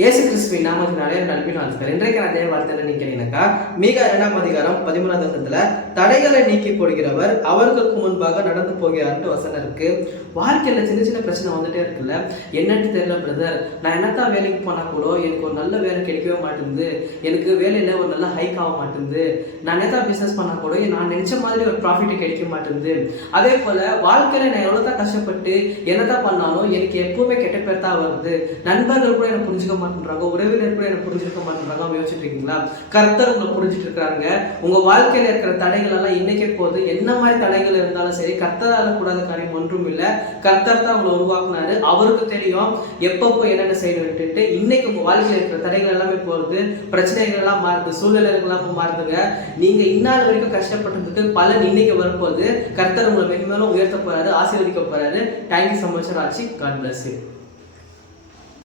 இயேசு கிறிஸ்துவின் நாமத்தினாலே நல்பின் வாழ்த்துக்கள். இன்றைக்கு அதே வார்த்தையில நீக்கிறீங்கன்னாக்கா மீக 2ஆம் அதிகாரம் 13ஆம் வசனத்துல தடைகளை நீக்கி போடுகிறவர் அவர்களுக்கு முன்பாக நடந்து போகிறார்னு வசனம் இருக்கு. வாழ்க்கையில சின்ன சின்ன பிரச்சனை வந்துட்டே இருக்குல்ல, என்னன்னு தெரியல பிரதர், நான் என்னத்தான் வேலைக்கு போனா கூட எனக்கு ஒரு நல்ல வேலை கிடைக்கவே மாட்டேங்குது, எனக்கு வேலையில ஒரு நல்ல ஹைக் ஆக மாட்டேங்குது, நான் என்னதான் பிசினஸ் பண்ணா கூட நான் நினைச்ச மாதிரி ஒரு ப்ராஃபிட் கிடைக்க மாட்டேங்குது. அதே போல வாழ்க்கையில நான் எவ்வளவுதான் கஷ்டப்பட்டு என்னதான் பண்ணாலும் எனக்கு எப்பவுமே கெட்ட பேர் தான் வருது, நண்பர்கள் கூட எனக்கு புரிஞ்சுக்க மாட்டேன்றாங்க, உறவினர் கூட எனக்கு புரிஞ்சுக்க மாட்டேன்றாங்க. யோசிச்சுட்டு இருக்கீங்களா? கர்த்தர் உங்களை புரிஞ்சுட்டு இருக்காங்க. உங்க வாழ்க்கையில இருக்கிற தடைகள் எல்லாம் இன்னைக்கே போது, என்ன மாதிரி தடைகள் இருந்தாலும் சரி, கர்த்தரால கூடாத காரியம் ஒன்றும் இல்லை. கர்த்தர் தான் உங்களை உருவாக்குனாரு. அவருக்கு தெரியும் எப்பப்போ என்னென்ன செய்யணும் விட்டுட்டு. இன்னைக்கு உங்க வாழ்க்கையில இருக்கிற தடைகள் எல்லாமே போறது, பிரச்சனைகள் எல்லாம் மாறுது, சூழ்நிலைகள் எல்லாம் மாறுதுங்க. நீங்க இந்நாள் வரைக்கும் கஷ்டப்பட்டதுக்கு பலன் இன்னைக்கு வரும்போது கர்த்தர் உங்களை மென்மேலும் உயர்த்த போறாரு, ஆசீர்வதிக்க போறாரு. Thank you so much Raji. God bless you.